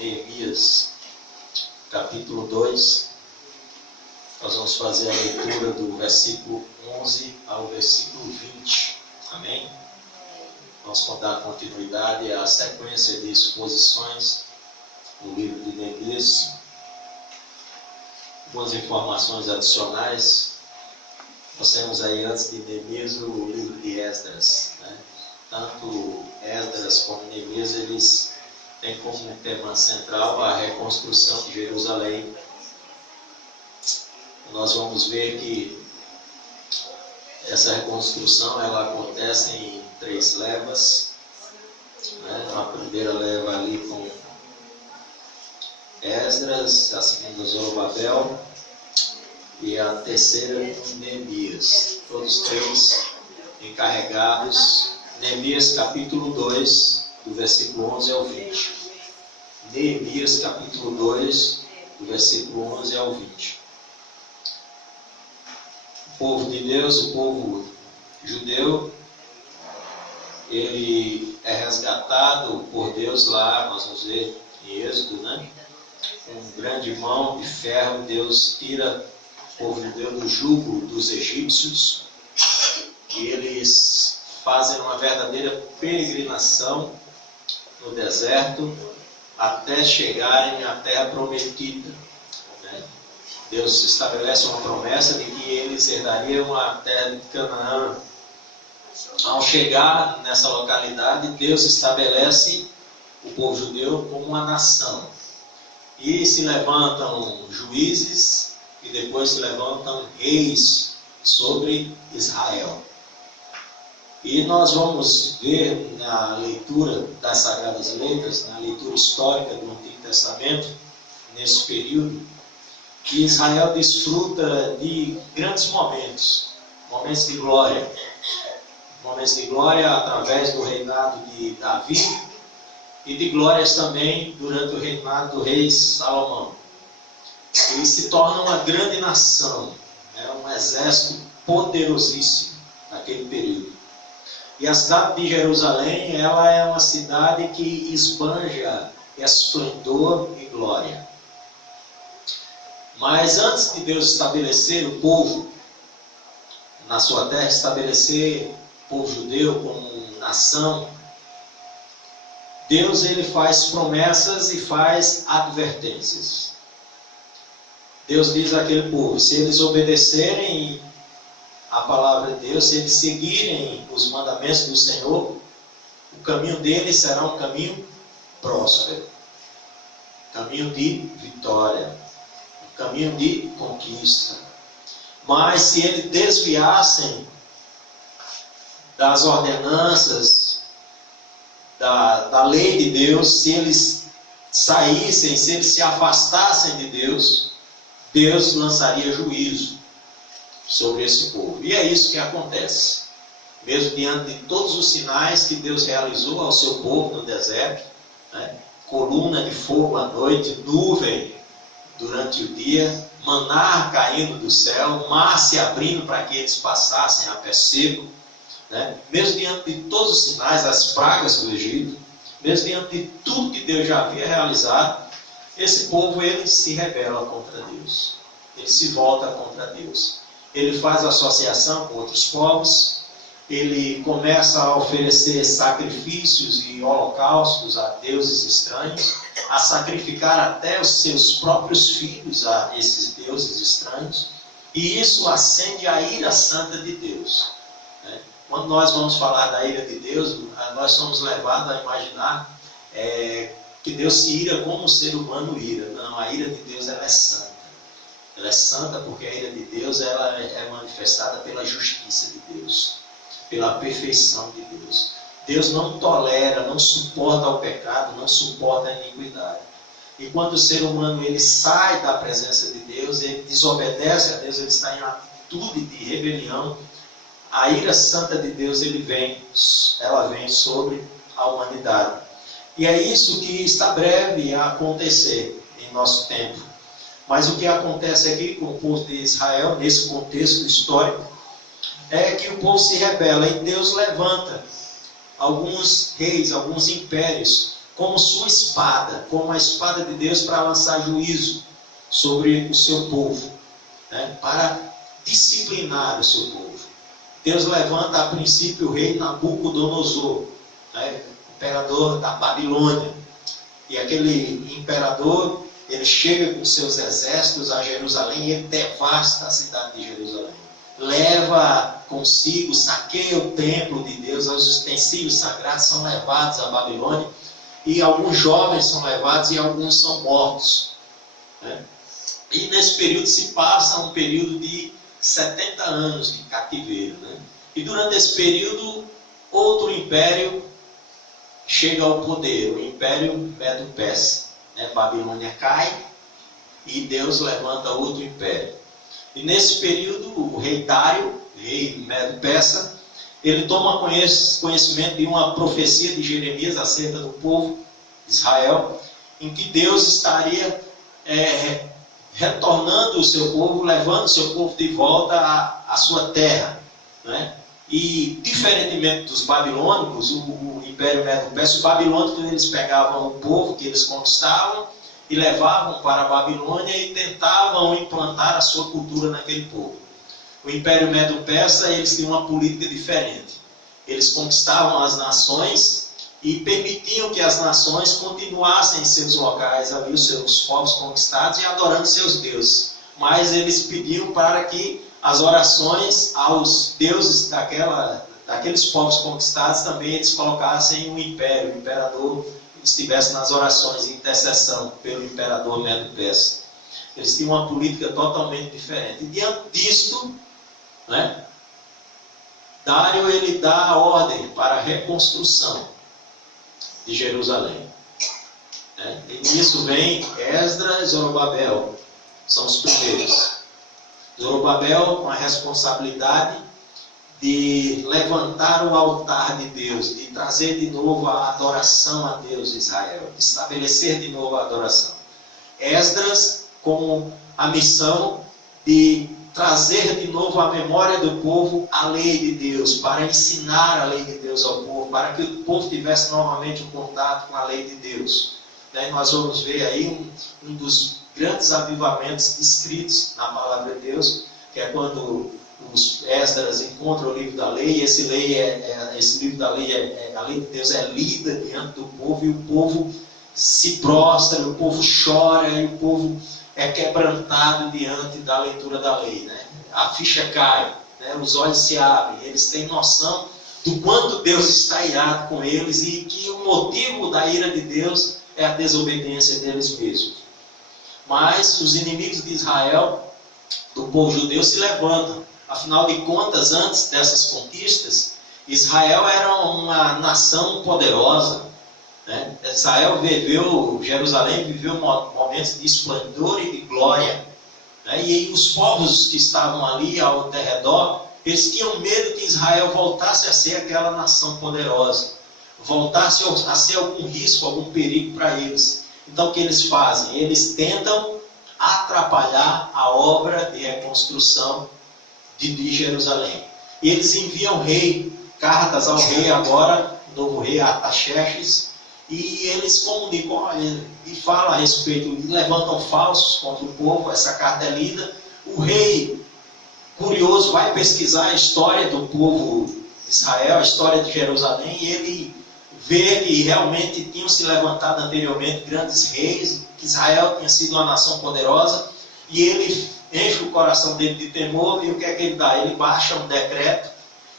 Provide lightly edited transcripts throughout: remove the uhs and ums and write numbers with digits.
Neemias, capítulo 2. Nós vamos fazer a leitura do versículo 11 ao versículo 20. Amém? Vamos dar continuidade à sequência de exposições no livro de Neemias. Algumas informações adicionais. Nós temos aí, antes de Neemias, o livro de Esdras, né? Tanto Esdras como Neemias, eles têm como tema central a reconstrução de Jerusalém. Nós vamos ver que essa reconstrução ela acontece em 3 levas, né? A primeira leva ali com Esdras, a segunda Zorobabel e a terceira com Neemias. Todos 3 encarregados. Neemias capítulo 2, do versículo 11 ao 20. Neemias capítulo 2, do versículo 11 ao 20. O povo de Deus, o povo judeu, ele é resgatado por Deus lá, nós vamos ver em Êxodo, né? Com um grande mão de ferro, Deus tira o povo judeu do jugo dos egípcios e eles fazem uma verdadeira peregrinação no deserto até chegarem à terra prometida, né? Deus estabelece uma promessa de que eles herdariam a terra de Canaã. Ao chegar nessa localidade, Deus estabelece o povo judeu como uma nação. E se levantam juízes e depois se levantam reis sobre Israel. E nós vamos ver na leitura das Sagradas Letras, na leitura histórica do Antigo Testamento, nesse período, que Israel desfruta de grandes momentos de glória. Momentos de glória através do reinado de Davi e de glórias também durante o reinado do rei Salomão. Ele se torna uma grande nação, né? Um exército poderosíssimo naquele período. E a cidade de Jerusalém, ela é uma cidade que esbanja esplendor e glória. Mas antes de Deus estabelecer o povo na sua terra, estabelecer o povo judeu como nação, Deus ele faz promessas e faz advertências. Deus diz àquele povo, se eles obedecerem a palavra de Deus, se eles seguirem os mandamentos do Senhor, o caminho deles será um caminho próspero, caminho de vitória, um caminho de conquista. Mas se eles desviassem das ordenanças, da lei de Deus, se eles saíssem, se eles se afastassem de Deus, Deus lançaria juízo sobre esse povo. E é isso que acontece. Mesmo diante de todos os sinais que Deus realizou ao seu povo no deserto, né? Coluna de fogo à noite, nuvem durante o dia, maná caindo do céu, mar se abrindo para que eles passassem a pé seco, né? Mesmo diante de todos os sinais, as pragas do Egito, mesmo diante de tudo que Deus já havia realizado, esse povo ele se rebela contra Deus, ele se volta contra Deus. Ele faz associação com outros povos, ele começa a oferecer sacrifícios e holocaustos a deuses estranhos, a sacrificar até os seus próprios filhos a esses deuses estranhos, e isso acende a ira santa de Deus, né? Quando nós vamos falar da ira de Deus, nós somos levados a imaginar que Deus se ira como o ser humano ira. Não, a ira de Deus ela é santa. Ela é santa porque a ira de Deus ela é manifestada pela justiça de Deus, pela perfeição de Deus. Deus não tolera, não suporta o pecado, não suporta a iniquidade. E quando o ser humano ele sai da presença de Deus, ele desobedece a Deus, ele está em atitude de rebelião, a ira santa de Deus ela vem sobre a humanidade. E é isso que está breve a acontecer em nosso tempo. Mas o que acontece aqui com o povo de Israel, nesse contexto histórico, é que o povo se rebela e Deus levanta alguns reis, alguns impérios, como sua espada, como a espada de Deus para lançar juízo sobre o seu povo, né? Para disciplinar o seu povo. Deus levanta a princípio o rei Nabucodonosor, né? Imperador da Babilônia. E aquele imperador, ele chega com seus exércitos a Jerusalém e ele devasta a cidade de Jerusalém. Leva consigo, saqueia o templo de Deus, os utensílios sagrados são levados à Babilônia, e alguns jovens são levados e alguns são mortos, né? E nesse período se passa um período de 70 anos de cativeiro, né? E durante esse período, outro império chega ao poder, o Império Medo-Persa, né? Babilônia cai e Deus levanta outro império. E nesse período, o rei Dário, rei Medo-Persa, ele toma conhecimento de uma profecia de Jeremias acerca do povo de Israel, em que Deus estaria retornando o seu povo, levando o seu povo de volta à sua terra, né? E, diferentemente dos babilônicos, o Império Medo-Persa, os babilônicos, eles pegavam o povo que eles conquistavam e levavam para a Babilônia e tentavam implantar a sua cultura naquele povo. O Império Medo-Persa, eles tinham uma política diferente. Eles conquistavam as nações e permitiam que as nações continuassem em seus locais, ali os seus povos conquistados, e adorando seus deuses. Mas eles pediam para que as orações aos deuses daqueles povos conquistados também eles colocassem um império, o imperador estivesse nas orações de intercessão pelo imperador Medo-Persa. Eles tinham uma política totalmente diferente. E diante disto, né, Dário ele dá a ordem para a reconstrução de Jerusalém, né? E nisso vem Esdras e Zorobabel, são os primeiros. Zorobabel com a responsabilidade de levantar o altar de Deus, de trazer de novo a adoração a Deus de Israel, de estabelecer de novo a adoração. Esdras com a missão de trazer de novo à memória do povo a lei de Deus, para ensinar a lei de Deus ao povo, para que o povo tivesse novamente um contato com a lei de Deus. Daí nós vamos ver aí um dos grandes avivamentos descritos na palavra de Deus, que é quando os Esdras encontram o livro da lei, e esse livro da lei, a lei de Deus é lida diante do povo, e o povo se prostra, o povo chora, e o povo é quebrantado diante da leitura da lei, né? A ficha cai, né? Os olhos se abrem, eles têm noção do quanto Deus está irado com eles e que o motivo da ira de Deus é a desobediência deles mesmos. Mas os inimigos de Israel, do povo judeu, se levantam. Afinal de contas, antes dessas conquistas, Israel era uma nação poderosa, né? Jerusalém viveu momentos de esplendor e de glória, né? E os povos que estavam ali ao redor, eles tinham medo que Israel voltasse a ser aquela nação poderosa, voltasse a ser algum risco, algum perigo para eles. Então o que eles fazem? Eles tentam atrapalhar a obra de reconstrução de Jerusalém. E eles enviam cartas ao rei agora, o novo rei Artaxerxes, e eles comunicam e falam a respeito, levantam falsos contra o povo. Essa carta é lida. O rei, curioso, vai pesquisar a história do povo de Israel, a história de Jerusalém, e ele vê que realmente tinham se levantado anteriormente grandes reis, que Israel tinha sido uma nação poderosa, e ele enche o coração dele de temor, e o que é que ele dá? Ele baixa um decreto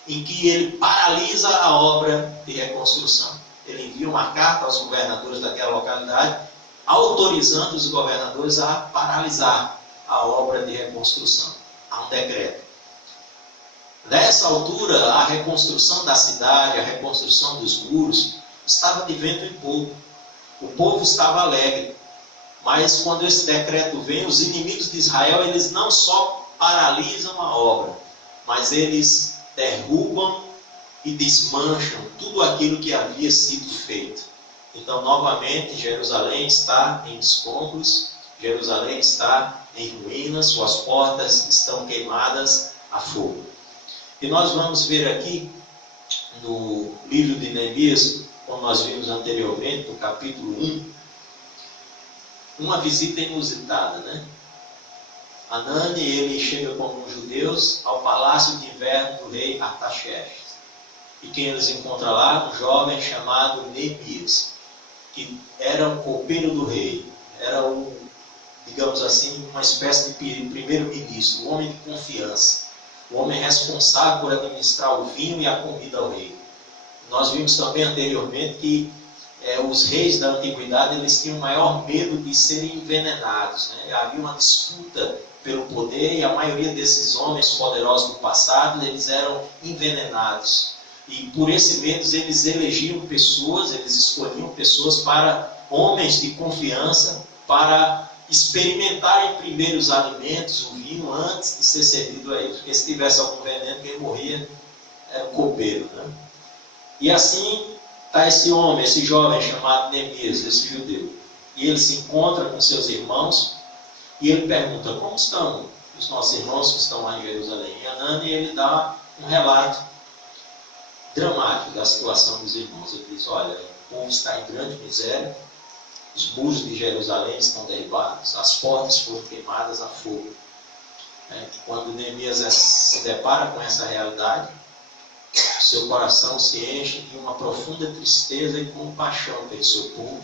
em que ele paralisa a obra de reconstrução. Ele envia uma carta aos governadores daquela localidade, autorizando os governadores a paralisar a obra de reconstrução. Há um decreto. Nessa altura, a reconstrução da cidade, a reconstrução dos muros, estava de vento em polvo. O povo estava alegre. Mas quando esse decreto vem, os inimigos de Israel, eles não só paralisam a obra, mas eles derrubam e desmancham tudo aquilo que havia sido feito. Então, novamente, Jerusalém está em escombros, Jerusalém está em ruínas, suas portas estão queimadas a fogo. E nós vamos ver aqui no livro de Neemias, como nós vimos anteriormente, no capítulo 1, uma visita inusitada, né? Anani, ele chega com alguns judeus ao palácio de inverno do rei Artaxerxes. E quem eles encontram lá? Um jovem chamado Neemias, que era o copeiro do rei, era o, digamos assim, uma espécie de primeiro-ministro, um homem de confiança, o homem responsável por administrar o vinho e a comida ao rei. Nós vimos também anteriormente que os reis da antiguidade, eles tinham maior medo de serem envenenados, né? Havia uma disputa pelo poder e a maioria desses homens poderosos do passado, eles eram envenenados. E por esse medo eles elegiam pessoas, eles escolhiam pessoas para homens de confiança, para experimentarem primeiro os alimentos, o vinho, antes de ser servido a eles. Porque se tivesse algum veneno, quem morria era o copeiro, né? E assim está esse homem, esse jovem chamado Neemias, esse judeu. E ele se encontra com seus irmãos e ele pergunta: como estão os nossos irmãos que estão lá em Jerusalém? E Anani, ele dá um relato dramático da situação dos irmãos. Ele diz: olha, o povo está em grande miséria, os muros de Jerusalém estão derribados, as portas foram queimadas a fogo. Quando Neemias se depara com essa realidade, seu coração se enche de uma profunda tristeza e compaixão pelo seu povo.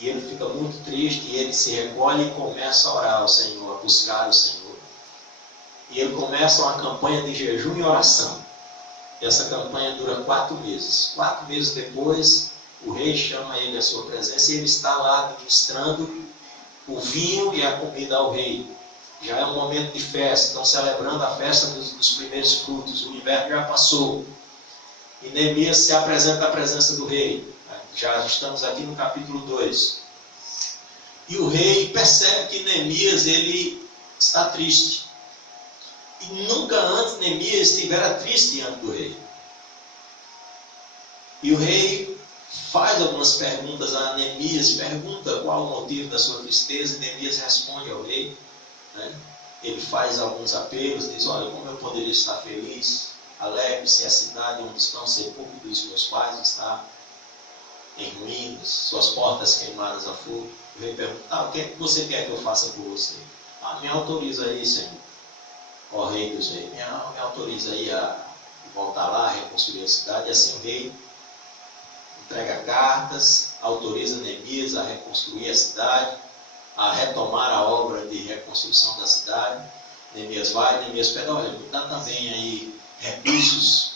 E ele fica muito triste e ele se recolhe e começa a orar ao Senhor, a buscar o Senhor. E ele começa uma campanha de jejum e oração. E essa campanha dura 4 meses. 4 meses depois, o rei chama ele à sua presença e ele está lá administrando o vinho e a comida ao rei. Já é um momento de festa, estão celebrando a festa dos primeiros frutos, o inverno já passou. E Neemias se apresenta à presença do rei. Já estamos aqui no capítulo 2. E o rei percebe que Neemias, ele está triste. E nunca antes Neemias estivera triste diante do rei. E o rei faz algumas perguntas a Neemias, pergunta qual o motivo da sua tristeza, e Neemias responde ao rei. Ele faz alguns apelos, diz: olha, como eu poderia estar feliz, alegre, se a cidade onde estão os sepulcros dos meus pais está em ruínas, suas portas queimadas a fogo. O rei pergunta: o que é que você quer que eu faça por você? Me autoriza aí, Senhor, ó rei dos reis, me autoriza aí a voltar lá, a reconstruir a cidade. E assim o rei entrega cartas, autoriza Neemias a reconstruir a cidade, a retomar a obra de reconstrução da cidade. Neemias vai, Neemias pede: olha, me dá também aí recursos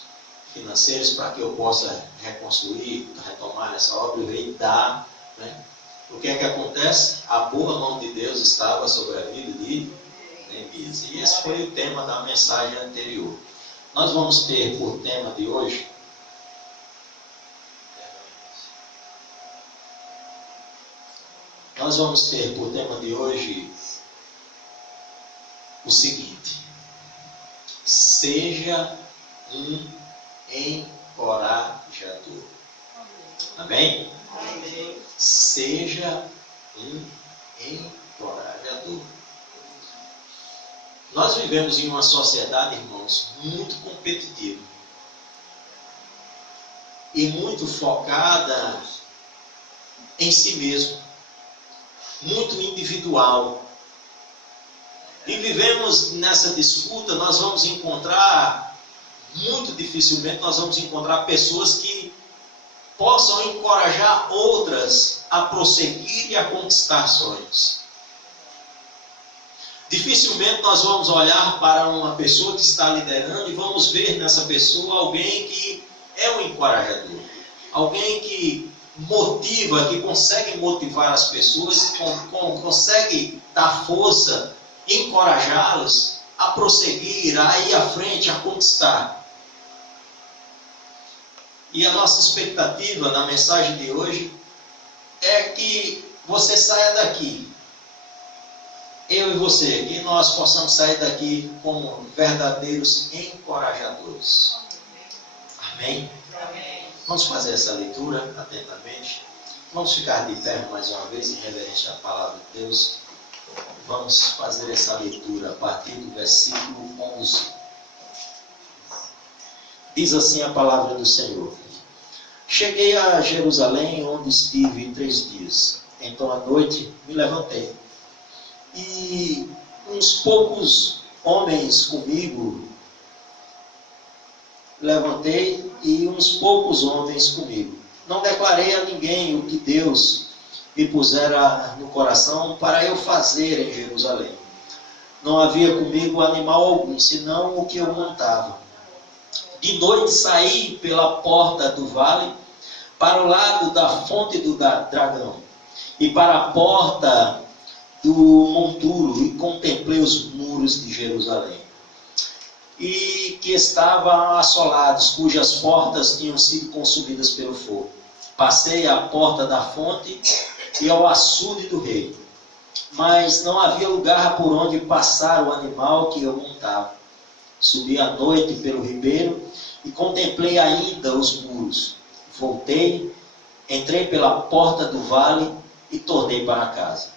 financeiros para que eu possa reconstruir, retomar essa obra. O rei dá, né? O que é que acontece? A boa mão de Deus estava sobre a vida de Neemias. E esse foi o tema da mensagem anterior. Nós vamos ter por tema de hoje o seguinte: seja um encorajador. Amém? Amém. Seja um encorajador. Nós vivemos em uma sociedade, irmãos, muito competitiva e muito focada em si mesmo, muito individual. E vivemos nessa disputa. Nós vamos encontrar, muito dificilmente nós vamos encontrar pessoas que possam encorajar outras a prosseguir e a conquistar sonhos. Dificilmente nós vamos olhar para uma pessoa que está liderando e vamos ver nessa pessoa alguém que é um encorajador, alguém que motiva, que consegue motivar as pessoas, consegue dar força, encorajá-los a prosseguir, a ir à frente, a conquistar. E a nossa expectativa na mensagem de hoje é que você saia daqui, eu e você, que nós possamos sair daqui como verdadeiros encorajadores. Amém? Amém. Vamos fazer essa leitura atentamente. Vamos ficar de pé mais uma vez em reverência à palavra de Deus. Vamos fazer essa leitura a partir do versículo 11. Diz assim a palavra do Senhor: Cheguei a Jerusalém, onde estive 3 dias. Então, à noite, me levantei. E uns poucos homens comigo, levantei e uns poucos homens comigo. Não declarei a ninguém o que Deus me pusera no coração para eu fazer em Jerusalém. Não havia comigo animal algum, senão o que eu montava. De noite saí pela porta do vale, para o lado da fonte do dragão, e para a porta do monturo, e contemplei os muros de Jerusalém, e que estavam assolados, cujas portas tinham sido consumidas pelo fogo. Passei à porta da fonte e ao açude do rei, mas não havia lugar por onde passar o animal que eu montava. Subi à noite pelo ribeiro e contemplei ainda os muros. Voltei, entrei pela porta do vale e tornei para casa.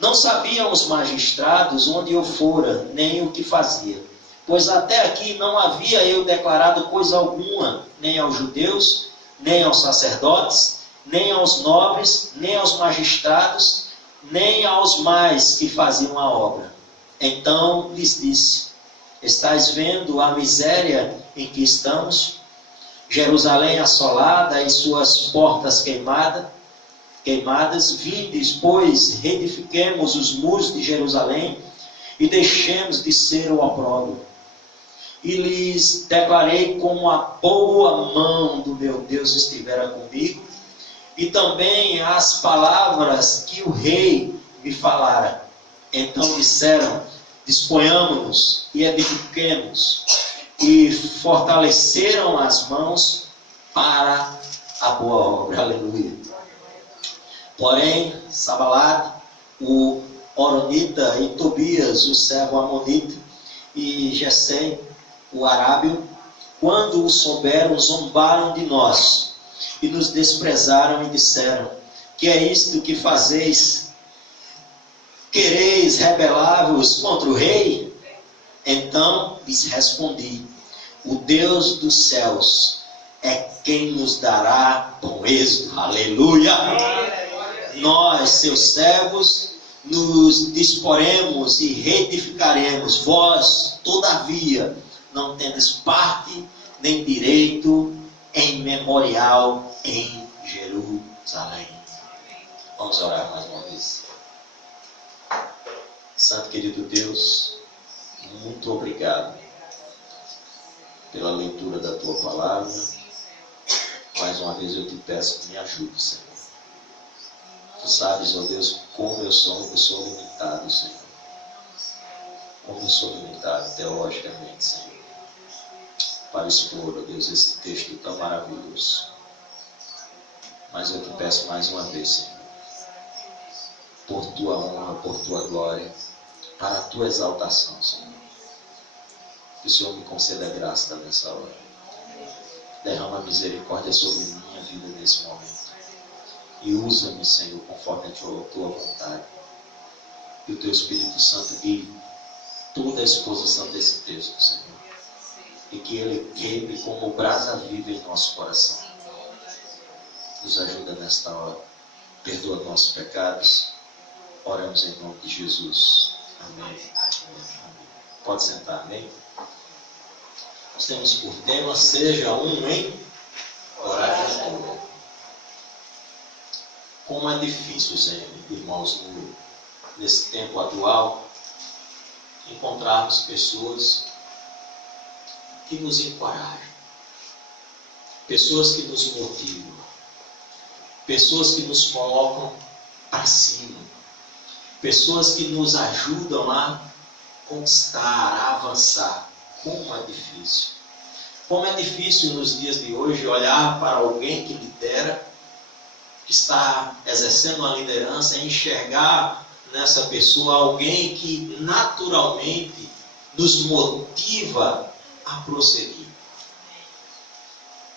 Não sabiam os magistrados onde eu fora, nem o que fazia, pois até aqui não havia eu declarado coisa alguma, nem aos judeus, nem aos sacerdotes, nem aos nobres, nem aos magistrados, nem aos mais que faziam a obra. Então lhes disse: estais vendo a miséria em que estamos? Jerusalém assolada e suas portas queimadas. Vindes, pois, reedifiquemos os muros de Jerusalém e deixemos de ser o opróbrio. E lhes declarei como a boa mão do meu Deus estivera comigo, e também as palavras que o rei me falara. Então disseram: disponhamos-nos e edifiquemos, e fortaleceram as mãos para a boa obra. Aleluia. Porém, Sabalate, o Horonita, e Tobias, o servo amonita, e Gesem, o arábio, quando o souberam, zombaram de nós, e nos desprezaram e disseram: que é isto que fazeis? Quereis rebelar-vos contra o rei? Então lhes respondi: o Deus dos céus é quem nos dará bom êxito. Aleluia! Nós, seus servos, nos disporemos e reedificaremos. Vós, todavia, não tendes parte nem direito em memorial em Jerusalém. Vamos orar mais uma vez. Santo querido Deus, muito obrigado pela leitura da tua palavra. Mais uma vez eu te peço que me ajude, Senhor. Tu sabes, ó Deus, como eu sou limitado, Senhor. Como eu sou limitado teologicamente, Senhor, para expor, ó Deus, esse texto tão maravilhoso. Mas eu te peço mais uma vez, Senhor, por tua honra, por tua glória, para a tua exaltação, Senhor. Que o Senhor me conceda a graça nessa hora. Derrama misericórdia sobre minha vida nesse momento. E usa-me, Senhor, conforme a tua vontade. Que o teu Espírito Santo guie toda a exposição desse texto, Senhor. E que ele queime como brasa viva em nosso coração. Nos ajuda nesta hora. Perdoa nossos pecados. Oramos em nome de Jesus. Amém. Amém. Pode sentar, amém? Nós temos por tema: seja um em oração. Como é difícil, Senhor, irmãos, nesse tempo atual, encontrarmos pessoas que nos encorajam, pessoas que nos motivam, pessoas que nos colocam para cima, pessoas que nos ajudam a conquistar, a avançar. Como é difícil. Como é difícil nos dias de hoje olhar para alguém que lidera, que está exercendo uma liderança, e enxergar nessa pessoa alguém que naturalmente nos motiva a prosseguir.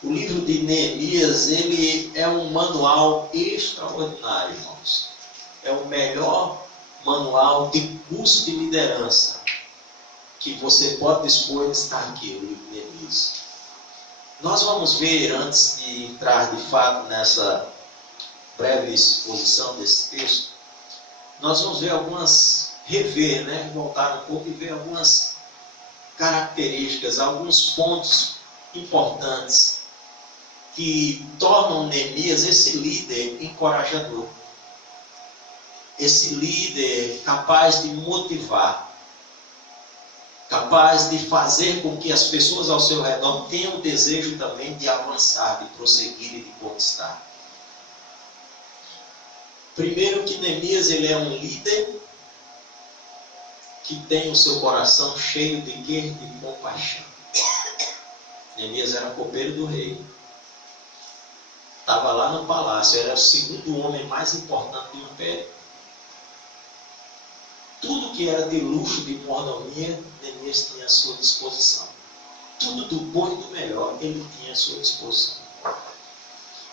O livro de Neemias, ele é um manual extraordinário, irmãos. É o melhor manual de curso de liderança que você pode dispor. Está aqui, o livro de Neemias. Nós vamos ver, antes de entrar de fato nessa breve exposição desse texto, nós vamos ver voltar um pouco e ver algumas características, alguns pontos importantes que tornam Neemias esse líder encorajador, esse líder capaz de motivar, capaz de fazer com que as pessoas ao seu redor tenham o desejo também de avançar, de prosseguir e de conquistar. Primeiro que Neemias, ele é um líder que tem o seu coração cheio de quê? De compaixão. Neemias era copeiro do rei. Estava lá no palácio, era o segundo homem mais importante do império. Tudo que era de luxo, de mordomia, Neemias tinha à sua disposição. Tudo do bom e do melhor, ele tinha à sua disposição.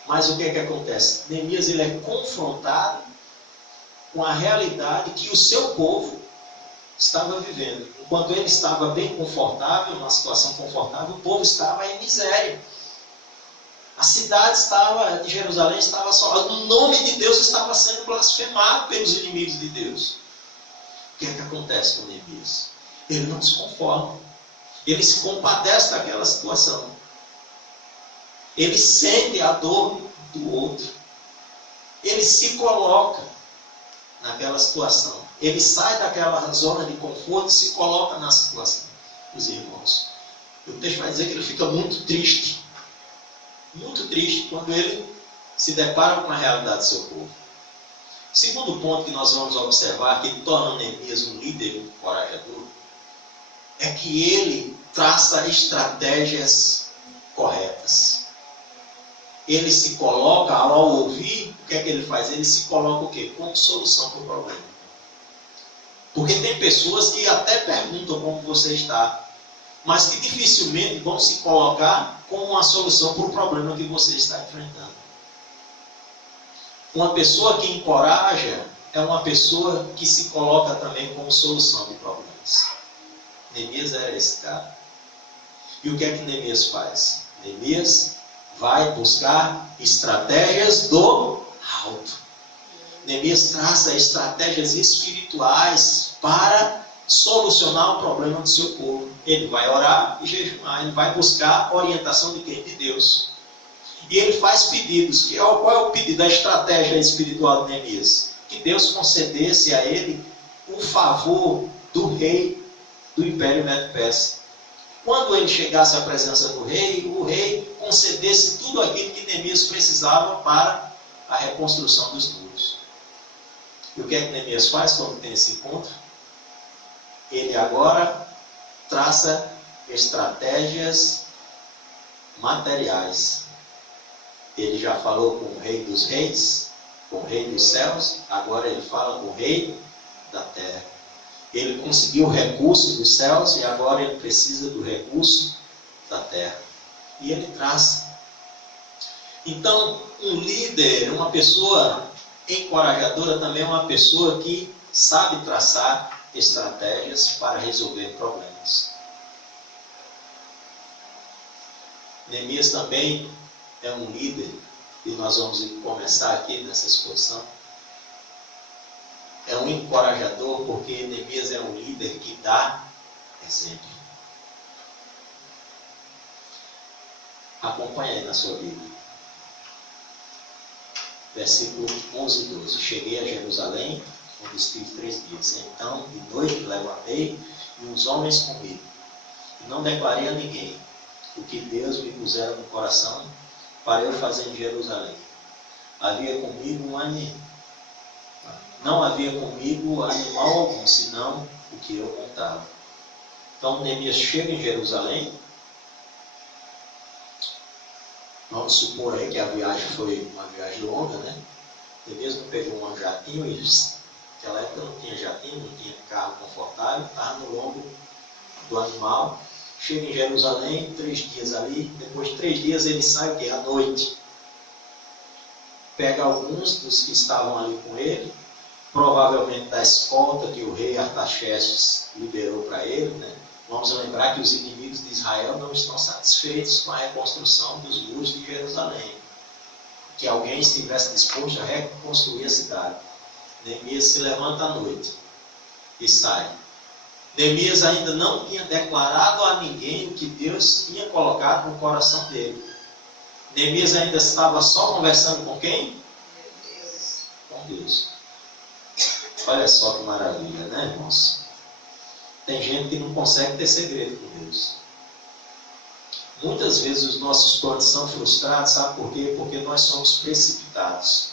Mas o que é que acontece? Neemias, ele é confrontado com a realidade que o seu povo estava vivendo. Enquanto ele estava bem confortável, numa situação confortável, o povo estava em miséria. A cidade de Jerusalém estava só. O nome de Deus estava sendo blasfemado pelos inimigos de Deus. O que é que acontece com Neemias? Ele não se conforma. Ele se compadece daquela situação. Ele sente a dor do outro. Ele se coloca naquela situação. Ele sai daquela zona de conforto e se coloca na situação dos irmãos. O texto vai dizer que ele fica muito triste quando ele se depara com a realidade do seu povo. O segundo ponto que nós vamos observar, que torna Neemias um líder encorajador, é que ele traça estratégias corretas. Ele se coloca, ao ouvir, o que é que ele faz? Ele se coloca o quê? Como solução para o problema. Porque tem pessoas que até perguntam como você está, mas que dificilmente vão se colocar como uma solução para o problema que você está enfrentando. Uma pessoa que encoraja é uma pessoa que se coloca também como solução de problemas. Neemias era esse cara. E o que é que Neemias faz? Neemias vai buscar estratégias do alto. Neemias traça estratégias espirituais para solucionar o problema do seu povo. Ele vai orar e jejuar, ele vai buscar orientação de quem? De Deus. E ele faz pedidos. Qual é o pedido da estratégia espiritual de Neemias? Que Deus concedesse a ele o favor do rei do Império Medo-Persa. Quando ele chegasse à presença do rei, o rei concedesse tudo aquilo que Neemias precisava para a reconstrução dos muros. E o que é que Neemias faz quando tem esse encontro? Ele agora traça estratégias materiais. Ele já falou com o rei dos reis, com o rei dos céus, agora ele fala com o rei da terra. Ele conseguiu o recurso dos céus e agora ele precisa do recurso da terra. E ele traça. Então, um líder, uma pessoa encorajadora também é uma pessoa que sabe traçar estratégias para resolver problemas. Neemias também é um líder, e nós vamos começar aqui nessa exposição. É um encorajador porque Neemias é um líder que dá exemplo. Acompanhe aí na sua Bíblia. Versículo 11 e 12. Cheguei a Jerusalém, onde estive 3 dias. Então, de noite, levantei e uns homens comigo. E não declarei a ninguém o que Deus me pusera no coração para eu fazer em Jerusalém. Havia comigo não havia comigo animal algum, senão o que eu montava. Então, Neemias chega em Jerusalém. Vamos supor aí que a viagem foi uma viagem longa, né? Neemias não pegou um jatinho e naquela época não tinha jatinho, não tinha carro confortável, estava no lombo do animal. Chega em Jerusalém, 3 dias ali. Depois de 3 dias ele sai o quê? À noite. Pega alguns dos que estavam ali com ele, provavelmente da escolta que o rei Artaxerxes liberou para ele, né? Vamos lembrar que os inimigos de Israel não estão satisfeitos com a reconstrução dos muros de Jerusalém. Que alguém estivesse disposto a reconstruir a cidade. Neemias se levanta à noite e sai. Neemias ainda não tinha declarado a ninguém o que Deus tinha colocado no coração dele. Neemias ainda estava só conversando com quem? Com Deus. Olha só que maravilha, né, irmãos? Tem gente que não consegue ter segredo com Deus. Muitas vezes os nossos planos são frustrados, sabe por quê? Porque nós somos precipitados.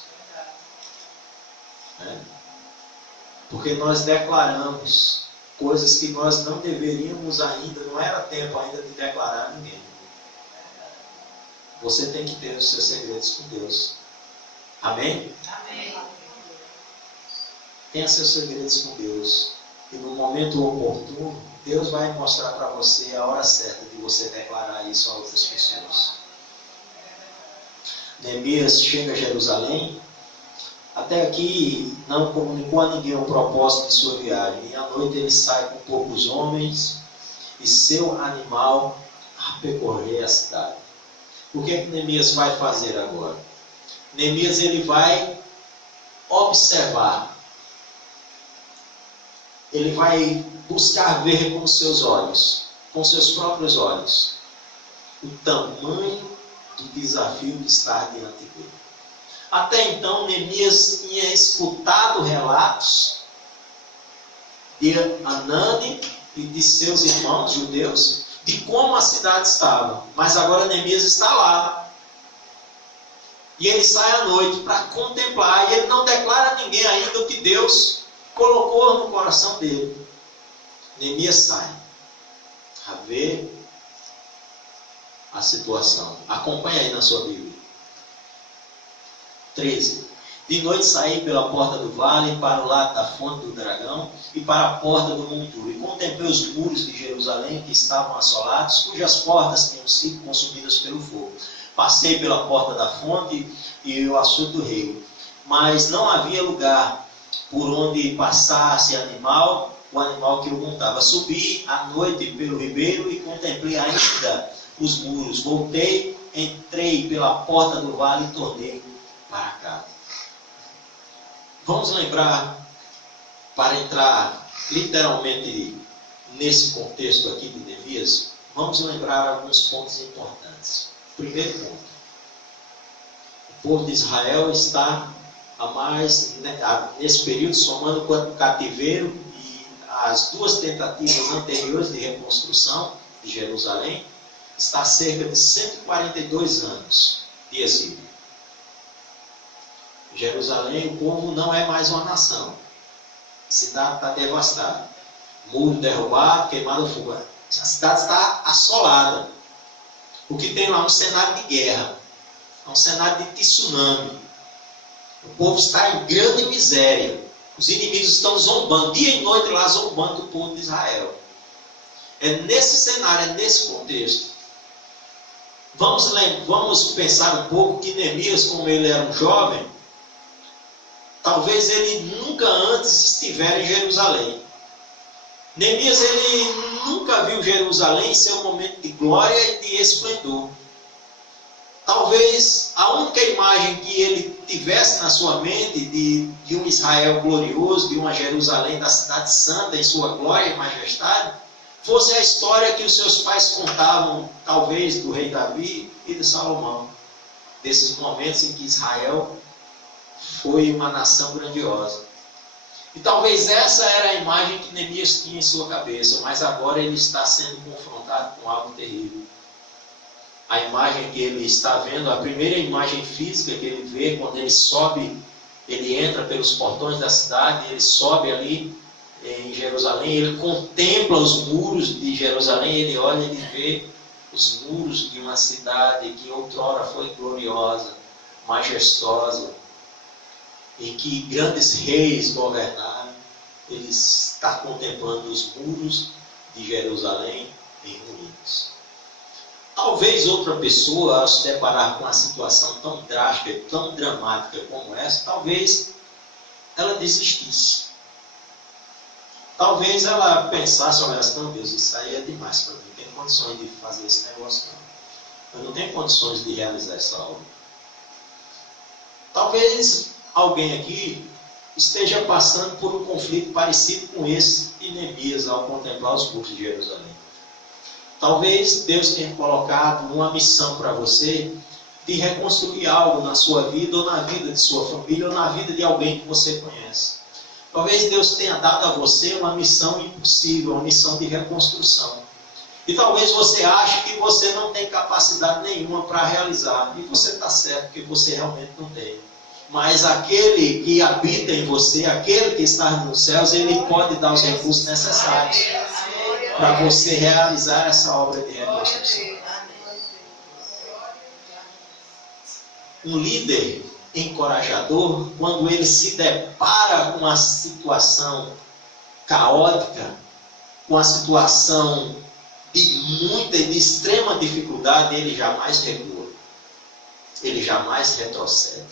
Porque nós declaramos coisas que nós não deveríamos ainda, não era tempo ainda de declarar a ninguém. Você tem que ter os seus segredos com Deus. Amém? Amém. Tenha seus segredos com Deus. E no momento oportuno, Deus vai mostrar para você a hora certa de você declarar isso a outras pessoas. Neemias chega a Jerusalém. Até aqui não comunicou a ninguém o propósito de sua viagem. E à noite ele sai com poucos homens e seu animal a percorrer a cidade. O que é que Neemias vai fazer agora? Neemias ele vai observar. Ele vai buscar ver com seus olhos, com seus próprios olhos, o tamanho do desafio que está diante dele. Até então, Neemias tinha escutado relatos de Anani e de seus irmãos judeus, de como a cidade estava. Mas agora Neemias está lá. E ele sai à noite para contemplar. E ele não declara a ninguém ainda o que Deus colocou no coração dele. Neemias sai a ver a situação. Acompanha aí na sua Bíblia. 13. De noite saí pela porta do vale para o lado da fonte do dragão e para a porta do monturo. E contemplei os muros de Jerusalém que estavam assolados, cujas portas tinham sido consumidas pelo fogo. Passei pela porta da fonte e o açude do rio. Mas não havia lugar por onde passasse o animal que eu montava. Subi à noite pelo ribeiro e contemplei ainda os muros. Voltei, entrei pela porta do vale e tornei para cá. Vamos lembrar, para entrar literalmente nesse contexto aqui de Neemias, vamos lembrar alguns pontos importantes. Primeiro ponto. O povo de Israel está nesse período, somando com o cativeiro e as duas tentativas anteriores de reconstrução de Jerusalém, está há cerca de 142 anos de exílio. Jerusalém, o povo não é mais uma nação. A cidade está devastada. Muro derrubado, queimado no fogo. A cidade está assolada. O que tem lá é um cenário de guerra. É um cenário de tsunami. O povo está em grande miséria. Os inimigos estão zombando, dia e noite lá zombando do povo de Israel. É nesse cenário, é nesse contexto. Vamos pensar um pouco que Neemias, como ele era um jovem, talvez ele nunca antes estivera em Jerusalém. Neemias, ele nunca viu Jerusalém em seu momento de glória e de esplendor. Talvez a única imagem que ele tivesse na sua mente de um Israel glorioso, de uma Jerusalém da cidade santa em sua glória e majestade, fosse a história que os seus pais contavam, talvez do rei Davi e de Salomão. Desses momentos em que Israel foi uma nação grandiosa. E talvez essa era a imagem que Neemias tinha em sua cabeça, mas agora ele está sendo confrontado com algo terrível. A imagem que ele está vendo, a primeira imagem física que ele vê, quando ele sobe, ele entra pelos portões da cidade, ele sobe ali em Jerusalém, ele contempla os muros de Jerusalém, ele olha e ele vê os muros de uma cidade que outrora foi gloriosa, majestosa, em que grandes reis governaram. Ele está contemplando os muros de Jerusalém em ruínas. Talvez outra pessoa, ao se deparar com uma situação tão drástica, tão dramática como essa, talvez ela desistisse. Talvez ela pensasse, olhasse, não, Deus, isso aí é demais para mim, não tenho condições de fazer esse negócio não. Eu não tenho condições de realizar essa obra. Talvez alguém aqui esteja passando por um conflito parecido com esse de Neemias ao contemplar os muros de Jerusalém. Talvez Deus tenha colocado uma missão para você de reconstruir algo na sua vida, ou na vida de sua família, ou na vida de alguém que você conhece. Talvez Deus tenha dado a você uma missão impossível, uma missão de reconstrução. E talvez você ache que você não tem capacidade nenhuma para realizar. E você está certo, porque você realmente não tem. Mas aquele que habita em você, aquele que está nos céus, ele pode dar os recursos necessários para você realizar essa obra de reconstrução. Um líder encorajador, quando ele se depara com uma situação caótica, com uma situação de muita e de extrema dificuldade, ele jamais recua, ele jamais retrocede.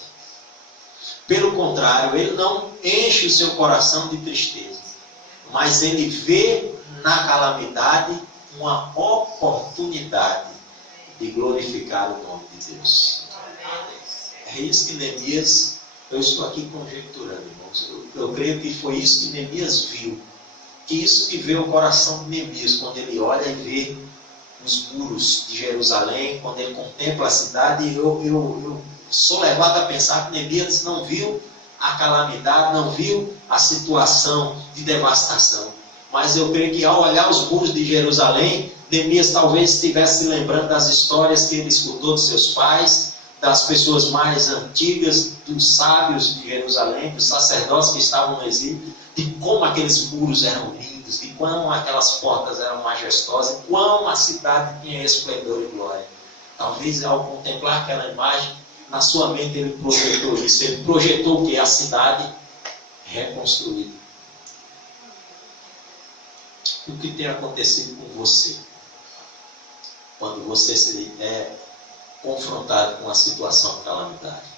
Pelo contrário, ele não enche o seu coração de tristeza, mas ele vê na calamidade uma oportunidade de glorificar o nome de Deus. É isso que Neemias, eu estou aqui conjecturando, irmãos. Eu creio que foi isso que Neemias viu. Que isso que vê o coração de Neemias, quando ele olha e vê os muros de Jerusalém, quando ele contempla a cidade. Eu sou levado a pensar que Neemias não viu a calamidade, não viu a situação de devastação. Mas eu creio que ao olhar os muros de Jerusalém, Neemias talvez estivesse se lembrando das histórias que ele escutou de seus pais, das pessoas mais antigas, dos sábios de Jerusalém, dos sacerdotes que estavam no exílio, de como aqueles muros eram lindos, de quão aquelas portas eram majestosas, de quão a cidade tinha esplendor e glória. Talvez ao contemplar aquela imagem, na sua mente ele projetou isso. Ele projetou o que? A cidade reconstruída. O que tem acontecido com você? Quando você é confrontado com uma situação de calamidade.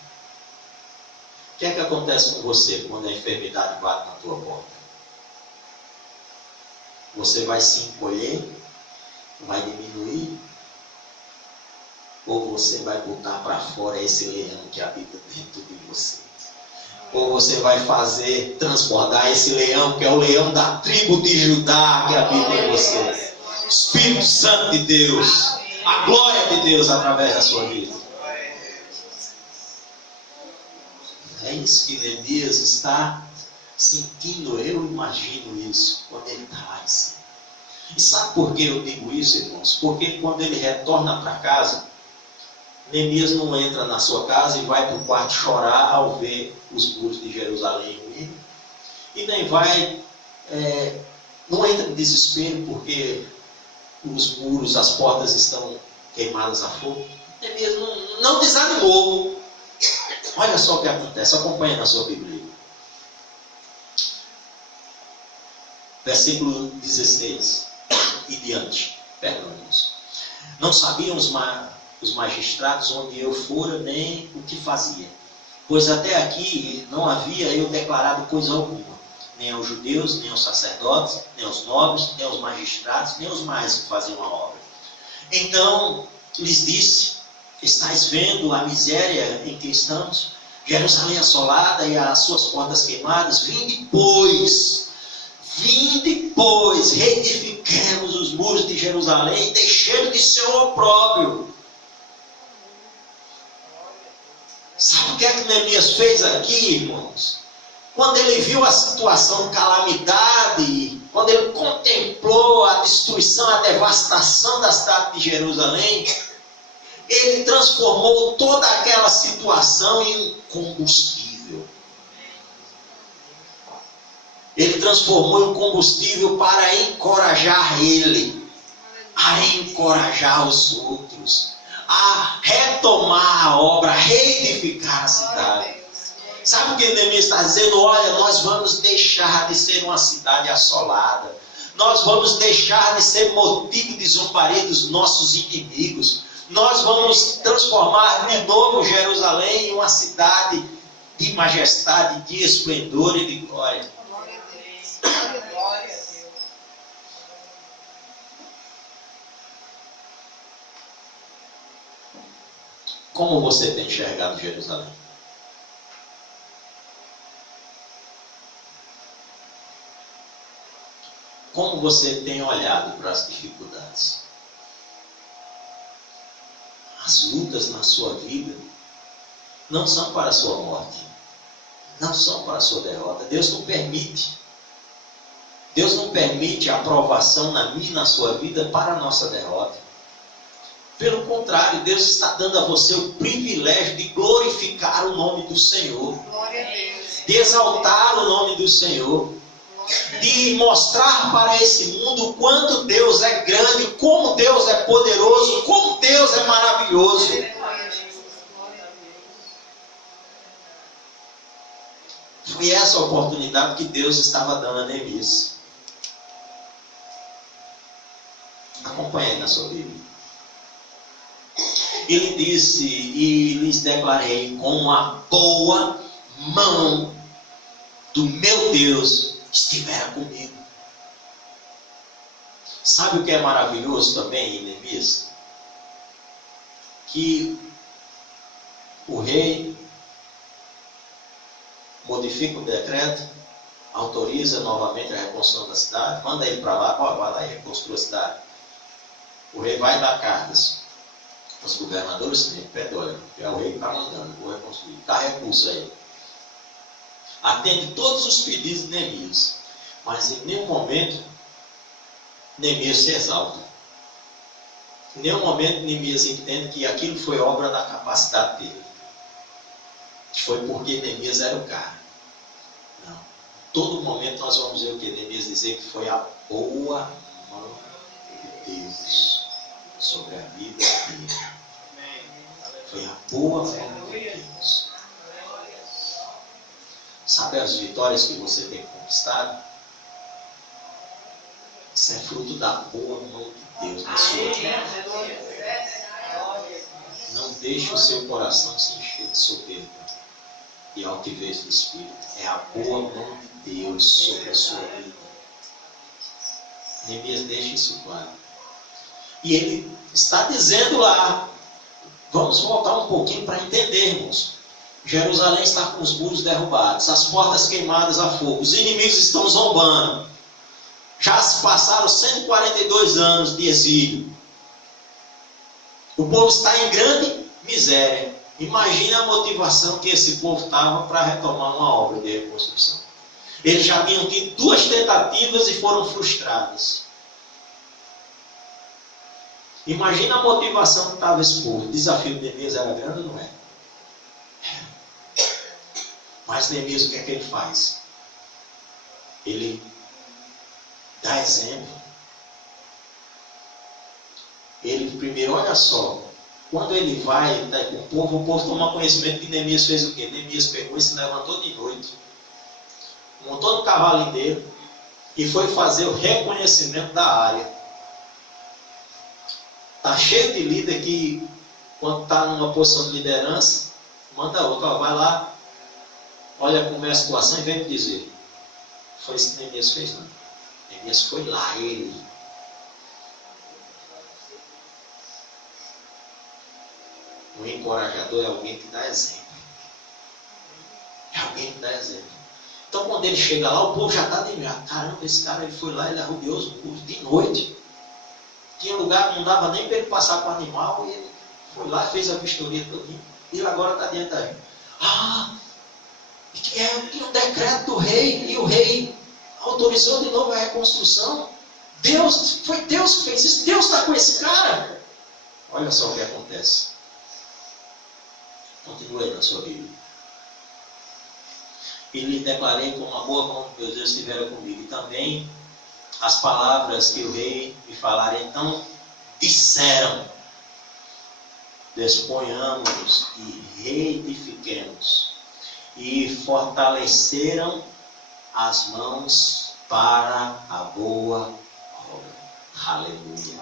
O que é que acontece com você quando a enfermidade bate na tua porta? Você vai se encolher? Vai diminuir? Ou você vai botar para fora esse leão que habita dentro de você? Ou você vai fazer transbordar esse leão, que é o leão da tribo de Judá que habita em você? Espírito Santo de Deus, a glória de Deus através da sua vida. É isso que Neemias está sentindo, eu imagino isso, quando ele está lá em cima. E sabe por que eu digo isso, irmãos? Porque quando ele retorna para casa, Neemias não entra na sua casa e vai para o quarto chorar ao ver os muros de Jerusalém ruídos. E nem vai, não entra em desespero porque os muros, as portas estão queimadas a fogo. Neemias não desanimou. Olha só o que acontece, acompanha na sua Bíblia. Versículo 16 e diante. Perdão-nos. Não sabiam os magistrados onde eu fora, nem o que fazia. Pois até aqui não havia eu declarado coisa alguma. Nem aos judeus, nem aos sacerdotes, nem aos nobres, nem aos magistrados, nem aos mais que faziam a obra. Então lhes disse: estáis vendo a miséria em que estamos? Jerusalém assolada e as suas portas queimadas? Vinde, pois, reedifiquemos os muros de Jerusalém e deixemos de ser o opróbrio. Sabe o que é que Neemias fez aqui, irmãos? Quando ele viu a situação de calamidade, quando ele contemplou a destruição, a devastação da cidade de Jerusalém, ele transformou toda aquela situação em combustível. Ele transformou em combustível para encorajar ele, a encorajar os outros, a retomar a obra, a reedificar a cidade. Sabe o que Neemias está dizendo? Olha, nós vamos deixar de ser uma cidade assolada. Nós vamos deixar de ser motivo de zombaria dos nossos inimigos. Nós vamos transformar de novo Jerusalém em uma cidade de majestade, de esplendor e de glória. Como você tem enxergado Jerusalém? Como você tem olhado para as dificuldades? As lutas na sua vida não são para a sua morte, não são para a sua derrota. Deus não permite. Deus não permite a aprovação na minha e na sua vida para a nossa derrota. Pelo contrário, Deus está dando a você o privilégio de glorificar o nome do Senhor, de exaltar o nome do Senhor, de mostrar para esse mundo o quanto Deus é grande, como Deus é poderoso, como Deus é maravilhoso. Foi essa a oportunidade que Deus estava dando a Neemias. Acompanhe aí na sua Bíblia. Ele disse: e lhes declarei, com a boa mão do meu Deus estivera comigo. Sabe o que é maravilhoso também em Neemias? Que o rei modifica o decreto, autoriza novamente a reconstrução da cidade, manda ele para lá, vai lá e reconstrua a cidade. O rei vai dar cartas. Os governadores têm pede, olha, é o rei que está mandando, vou reconstruir. Dá recurso aí. Atende todos os pedidos de Neemias. Mas em nenhum momento Neemias se exalta. Em nenhum momento Neemias entende que aquilo foi obra da capacidade dele. Foi porque Neemias era o cara. Não. Em todo momento nós vamos ver o que Neemias dizer, que foi a boa mão de Deus sobre a vida dele. Foi a boa mão de Deus. Sabe as vitórias que você tem conquistado? Isso é fruto da boa mão de Deus na sua vida. Não deixe o seu coração se encher de soberba e altivez do Espírito. É a boa mão de Deus sobre a sua vida. Neemias deixa isso claro. E ele está dizendo lá, vamos voltar um pouquinho para entendermos. Jerusalém está com os muros derrubados, as portas queimadas a fogo, os inimigos estão zombando. Já se passaram 142 anos de exílio. O povo está em grande miséria. Imagina a motivação que esse povo estava para retomar uma obra de reconstrução. Eles já tinham tido 2 tentativas e foram frustradas. Imagina a motivação que estava esse povo. O desafio de Neemias era grande ou não é? Mas Neemias, o que é que ele faz? Ele dá exemplo. Ele primeiro, olha só, quando ele vai com o povo toma conhecimento que Neemias fez o quê? Neemias pegou e se levantou de noite, montou no cavalo dele e foi fazer o reconhecimento da área. Está cheio de líder que, quando está numa posição de liderança, manda outro, ó, vai lá, olha como é a situação e vem me dizer. Foi isso que Neemias fez, não. Neemias foi lá, ele. O encorajador é alguém que dá exemplo. É alguém que dá exemplo. Então, quando ele chega lá, o povo já está de medo. Caramba, esse cara ele foi lá, ele arrudeou os muros de noite. Tinha lugar que não dava nem para ele passar com o animal, e ele foi lá, fez a vistoria todinha. E ele agora está diante da gente. Tinha um decreto do rei, e o rei autorizou de novo a reconstrução. Foi Deus que fez isso, Deus está com esse cara. Olha só o que acontece. Continue aí na sua Bíblia. E lhe declarei com uma boa mão que Deus estivera comigo. E também as palavras que o rei me falara. Então disseram: desponhamos e reedifiquemos. E fortaleceram as mãos para a boa obra. Aleluia.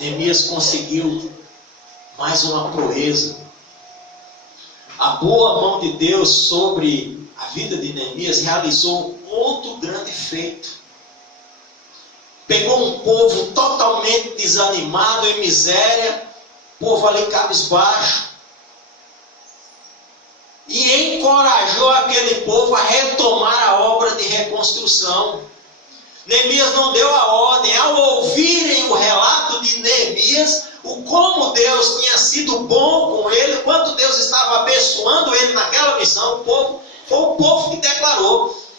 Neemias conseguiu mais uma proeza. A boa mão de Deus sobre a vida de Neemias realizou outro grande feito. pegou um povo totalmente desanimado, em miséria, povo ali cabisbaixo, e encorajou aquele povo a retomar a obra de reconstrução. Neemias não deu a ordem. Ao ouvirem o relato de Neemias, o como Deus tinha sido bom com ele, quanto Deus estava abençoando ele naquela missão, foi o povo que declarou: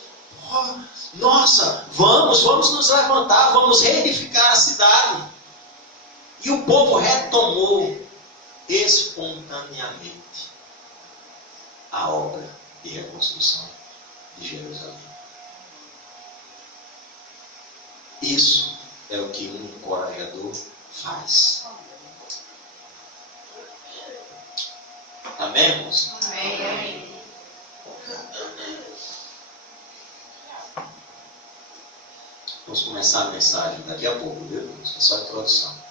oh, nossa, vamos nos levantar, vamos reedificar a cidade. E o povo retomou espontaneamente a obra de reconstrução de Jerusalém. Isso é o que um encorajador faz. Amém, irmãos? Amém. Vamos começar a mensagem daqui a pouco, viu, irmãos? É só a introdução.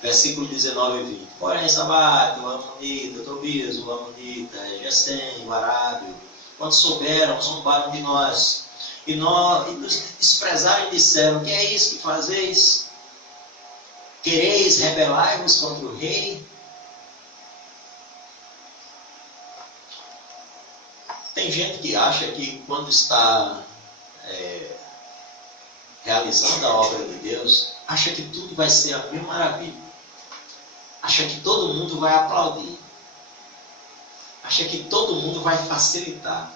Versículo 19 e 20. Porém, Sabate, o Amonita, Tobias, o Amonita, Gesem, o Arábio, quando souberam, zombaram de nós, e nos desprezaram e disseram: que é isso que fazeis? Quereis rebelar-vos contra o rei? Tem gente que acha que quando está realizando a obra de Deus, acha que tudo vai ser a mil maravilha. Acha que todo mundo vai aplaudir. Acha que todo mundo vai facilitar.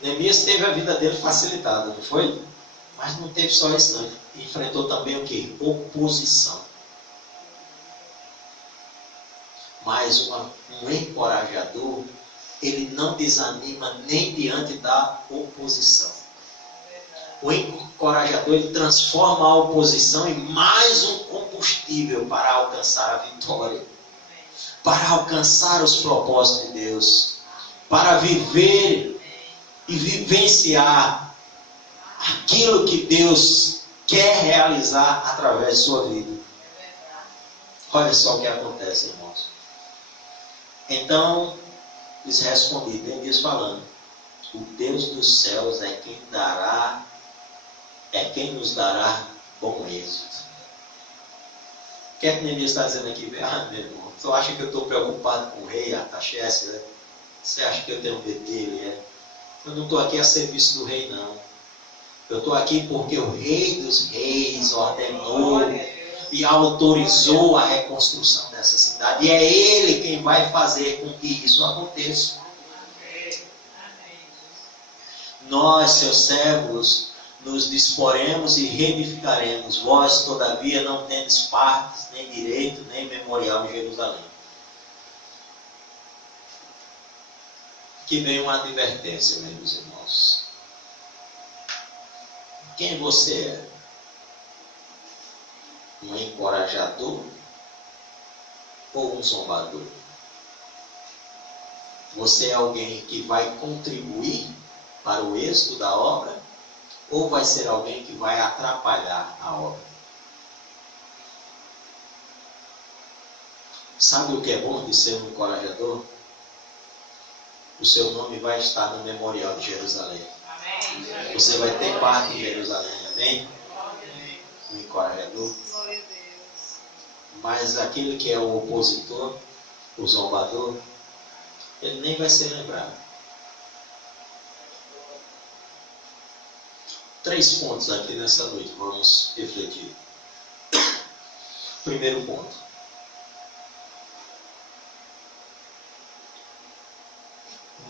Neemias teve a vida dele facilitada, não foi? Mas não teve só isso, não. Ele enfrentou também o quê? Oposição. Mas um encorajador, ele não desanima nem diante da oposição. O encorajador, ele transforma a oposição em mais um combustível para alcançar a vitória, para alcançar os propósitos de Deus, para viver e vivenciar aquilo que Deus quer realizar através de sua vida. Olha só o que acontece, irmãos. Então, lhes respondi, Neemias falando: o Deus dos céus é quem nos dará bom êxito. O que é que Neemias está dizendo aqui? Ah, meu irmão, tu acha que eu estou preocupado com o rei Artaxerxes, né? Você acha que eu tenho medo dele, Eu não estou aqui a serviço do rei, não. Eu estou aqui porque o Rei dos Reis ordenou e autorizou a reconstrução dessa cidade. E é Ele quem vai fazer com que isso aconteça. Nós, seus servos, nos disporemos e reedificaremos. Vós, todavia, não tendes partes, nem direito, nem memorial em Jerusalém. Aqui vem uma advertência, meus irmãos. Quem você é? Um encorajador ou um zombador? Você é alguém que vai contribuir para o êxito da obra? Ou vai ser alguém que vai atrapalhar a obra? Sabe o que é bom de ser um encorajador? O seu nome vai estar no memorial de Jerusalém. Amém. Você vai ter parte em Jerusalém. Amém? Um encorajador. Mas aquele que é o opositor, o zombador, ele nem vai ser lembrado. 3 pontos aqui nessa noite, vamos refletir. Primeiro ponto.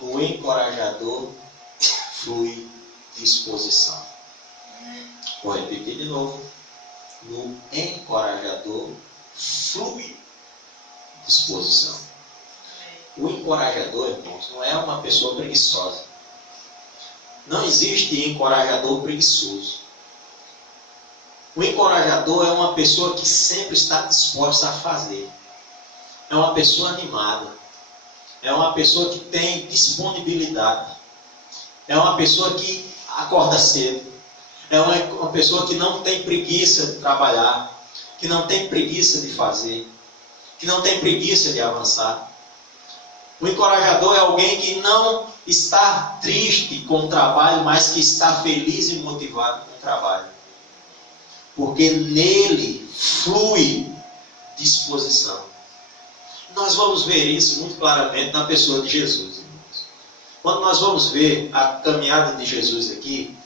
No encorajador flui disposição. Vou repetir de novo. No encorajador flui disposição. O encorajador, irmãos, não é uma pessoa preguiçosa. Não existe encorajador preguiçoso. O encorajador é uma pessoa que sempre está disposta a fazer. É uma pessoa animada. É uma pessoa que tem disponibilidade. É uma pessoa que acorda cedo. É uma pessoa que não tem preguiça de trabalhar. Que não tem preguiça de fazer. Que não tem preguiça de avançar. O encorajador é alguém que não está triste com o trabalho, mas que está feliz e motivado com o trabalho. Porque nele flui disposição. Nós vamos ver isso muito claramente na pessoa de Jesus, irmãos. Quando nós vamos ver a caminhada de Jesus aqui,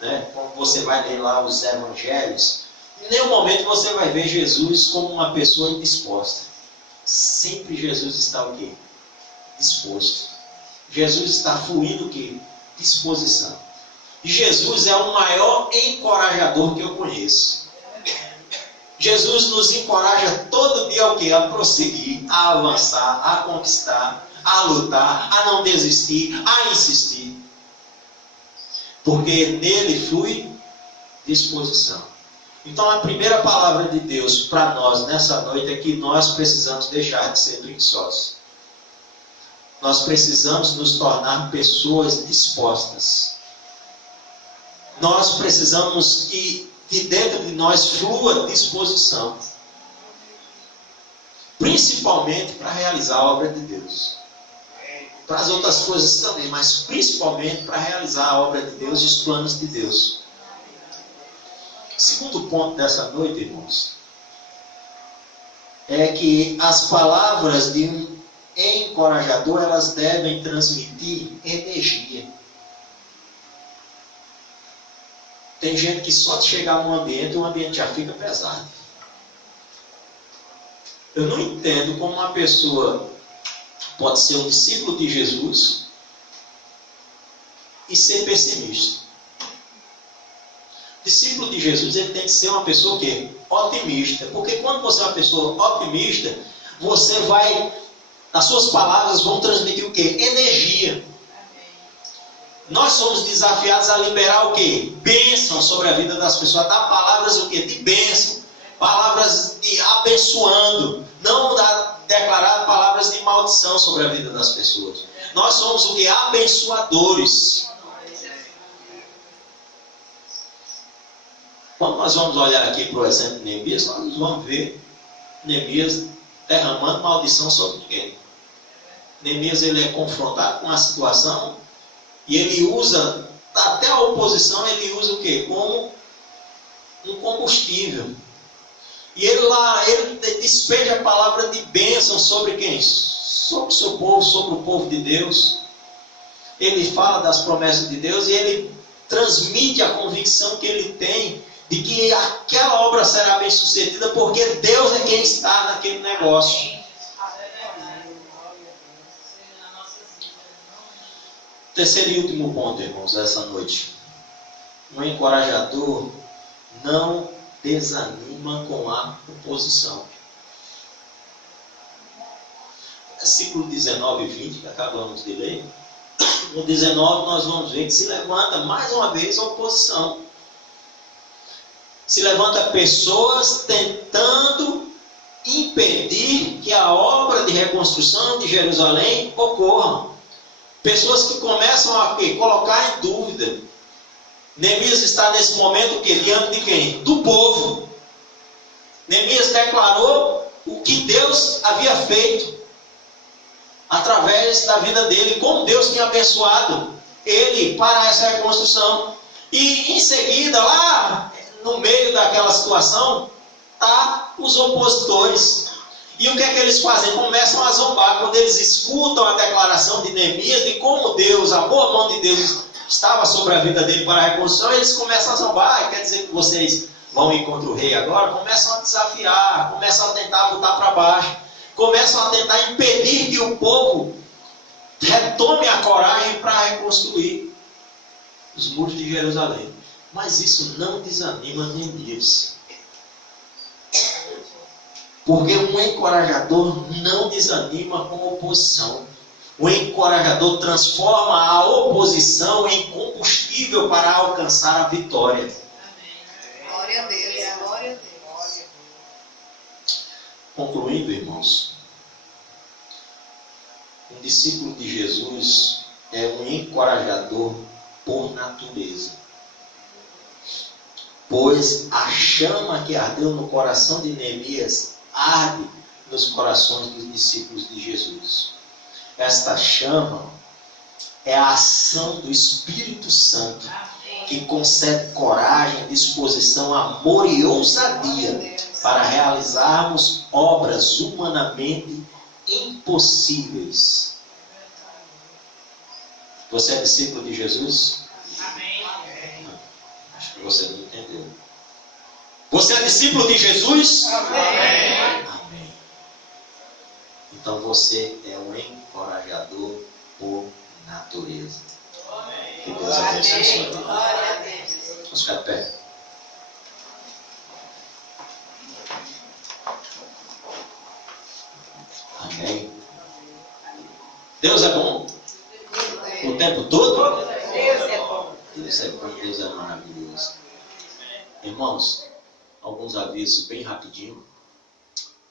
né, como você vai ler lá os evangelhos, em nenhum momento você vai ver Jesus como uma pessoa indisposta. Sempre Jesus está o quê? Disposto. Jesus está fluindo o quê? Disposição. E Jesus é o maior encorajador que eu conheço. Jesus nos encoraja todo dia o quê? A prosseguir, a avançar, a conquistar, a lutar, a não desistir, a insistir. Porque nele flui disposição. Então a primeira palavra de Deus para nós nessa noite é que nós precisamos deixar de ser preguiçosos. Nós precisamos nos tornar pessoas dispostas. Nós precisamos que de dentro de nós flua disposição. Principalmente para realizar a obra de Deus. Para as outras coisas também, mas principalmente para realizar a obra de Deus e os planos de Deus. Segundo ponto dessa noite, irmãos, é que as palavras de um encorajador, elas devem transmitir energia. Tem gente que só de chegar num ambiente, o ambiente já fica pesado. Eu não entendo como uma pessoa pode ser um discípulo de Jesus e ser pessimista. O discípulo de Jesus, ele tem que ser uma pessoa o quê? Otimista. Porque quando você é uma pessoa otimista, você vai, as suas palavras vão transmitir o quê? Energia. Nós somos desafiados a liberar o quê? Bênção sobre a vida das pessoas. A dar palavras o quê? De bênção. Palavras de abençoando. Não declarar palavras de maldição sobre a vida das pessoas. Nós somos o quê? Abençoadores. Quando nós vamos olhar aqui para o exemplo de Neemias, nós vamos ver Neemias derramando maldição sobre ninguém. Neemias, ele é confrontado com a situação e ele usa, até a oposição, ele usa o quê? Como um combustível. E ele despeja a palavra de bênção sobre quem? Sobre o seu povo, sobre o povo de Deus. Ele fala das promessas de Deus e ele transmite a convicção que ele tem de que aquela obra será bem sucedida, porque Deus é quem está naquele negócio. Terceiro e último ponto, irmãos, essa noite. Um encorajador não desanima com a oposição. Versículo 19 e 20, que acabamos de ler. No 19 nós vamos ver que se levanta mais uma vez a oposição. Se levanta pessoas tentando impedir que a obra de reconstrução de Jerusalém ocorra. Pessoas que começam a colocar em dúvida. Neemias está nesse momento diante de quem? Do povo. Neemias declarou o que Deus havia feito através da vida dele, como Deus tinha abençoado ele para essa reconstrução. E em seguida, lá no meio daquela situação, tá os opositores. E o que é que eles fazem? Começam a zombar quando eles escutam a declaração de Neemias de como Deus, a boa mão de Deus estava sobre a vida dele para a reconstrução. Eles começam a zombar. Quer dizer que vocês vão ir contra o rei agora? Começam a desafiar, começam a tentar botar para baixo, começam a tentar impedir que o povo retome a coragem para reconstruir os muros de Jerusalém. Mas isso não desanima Neemias. Porque um encorajador não desanima com oposição. O encorajador transforma a oposição em combustível para alcançar a vitória. Amém. Glória a Deus. Glória a Deus. Concluindo, irmãos, um discípulo de Jesus é um encorajador por natureza. Pois a chama que ardeu no coração de Neemias arde nos corações dos discípulos de Jesus. Esta chama é a ação do Espírito Santo que concede coragem, disposição, amor e ousadia para realizarmos obras humanamente impossíveis. Você é discípulo de Jesus? Amém. Acho que você não entendeu. Você é discípulo de Jesus? Amém. Amém. Então você é um encorajador por natureza. Que Deus abençoe a sua vida. Glória a Deus. Vamos ficar de pé. Amém. Deus é bom o tempo todo? Deus é bom. Deus é bom, Deus é maravilhoso. Irmãos, alguns avisos bem rapidinho.